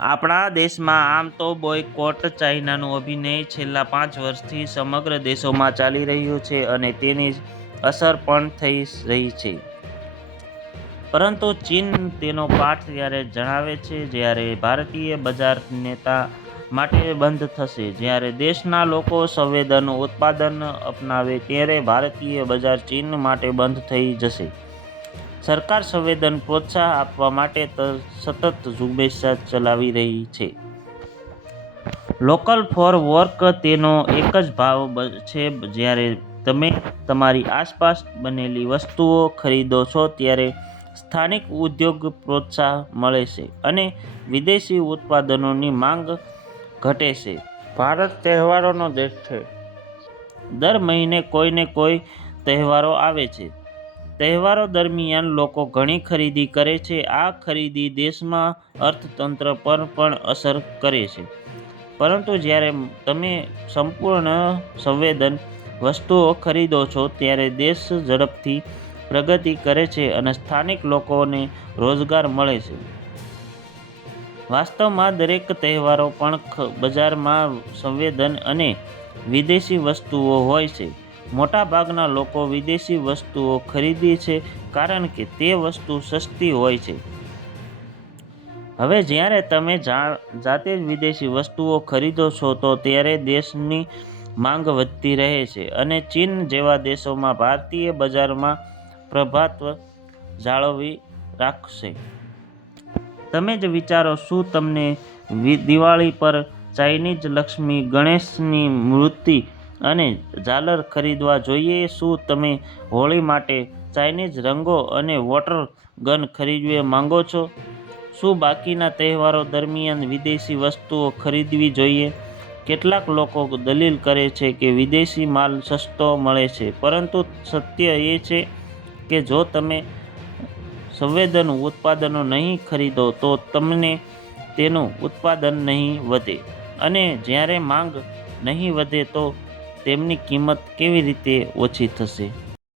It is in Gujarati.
આપણા દેશમાં આમ તો બોયકોટ ચાઇનાનો અભિનય છેલ્લા પાંચ વર્ષથી સમગ્ર દેશોમાં ચાલી રહ્યું છે અને તેની અસર પણ થઈ રહી છે. પરંતુ ચીન તેનો પાઠ ત્યારે જણાવે છે જ્યારે ભારતીય બજાર નેતા માટે બંધ થશે. જ્યારે દેશના લોકો સંવેદન ઉત્પાદન અપનાવે ત્યારે ભારતીય બજાર ચીન માટે બંધ થઈ જશે. સરકાર સંવેદન પ્રોત્સાહન આપવા માટે સતત ઝુંબેશા ચલાવી રહી છે. લોકલ ફોર વર્ક તેનો એક જ ભાવ છે. જ્યારે તમે તમારી આસપાસ બનેલી વસ્તુઓ ખરીદો છો ત્યારે સ્થાનિક ઉદ્યોગ પ્રોત્સાહન મળે છે અને વિદેશી ઉત્પાદનોની માંગ ઘટે છે. ભારત તહેવારોનો દેશ છે. દર મહિને કોઈને કોઈ તહેવારો આવે છે. તહેવારો દરમિયાન લોકો ઘણી ખરીદી કરે છે. આ ખરીદી દેશમાં અર્થતંત્ર પર પણ અસર કરે છે. પરંતુ જ્યારે તમે સંપૂર્ણ સંવેદન વસ્તુઓ ખરીદો છો, ત્યારે દેશ ઝડપથી પ્રગતિ કરે છે અને સ્થાનિક લોકોને રોજગાર મળે છે. વાસ્તવમાં દરેક તહેવારો પણ બજારમાં સંવેદન અને વિદેશી વસ્તુઓ હોય છે. મોટાભાગના લોકો વિદેશી વસ્તુઓ ખરીદે છે કારણ કે તે વસ્તુ સસ્તી હોય છે. હવે જ્યારે તમે જાતે જ વિદેશી વસ્તુઓ ખરીદો છો તો ત્યારે દેશની માંગ વધતી રહે છે અને ચીન જેવા દેશોમાં ભારતીય બજારમાં પ્રભાત્વ જાળવી રાખશે. તમે જ વિચારો શું તમને દિવાળી પર ચાઇનીઝ લક્ષ્મી ગણેશની મૂર્તિ અને ઝાલર ખરીદવા જોઈએ, શું તમે હોળી માટે ચાઇનીઝ રંગો અને વોટર ગન ખરીદવા માંગો છો? શું બાકીના તહેવારો દરમિયાન વિદેશી વસ્તુઓ ખરીદવી જોઈએ? કેટલાક લોકો દલીલ કરે છે કે વિદેશી માલ સસ્તો મળે છે, પરંતુ સત્ય એ છે કે જો તમે સંવેદન ઉત્પાદનો નહીં ખરીદો, તો તમને તેનું ઉત્પાદન નહીં વધે. અને જ્યારે માંગ નહીં વધે, તો તેમની કિંમત કેવી રીતે ઓછી થશે?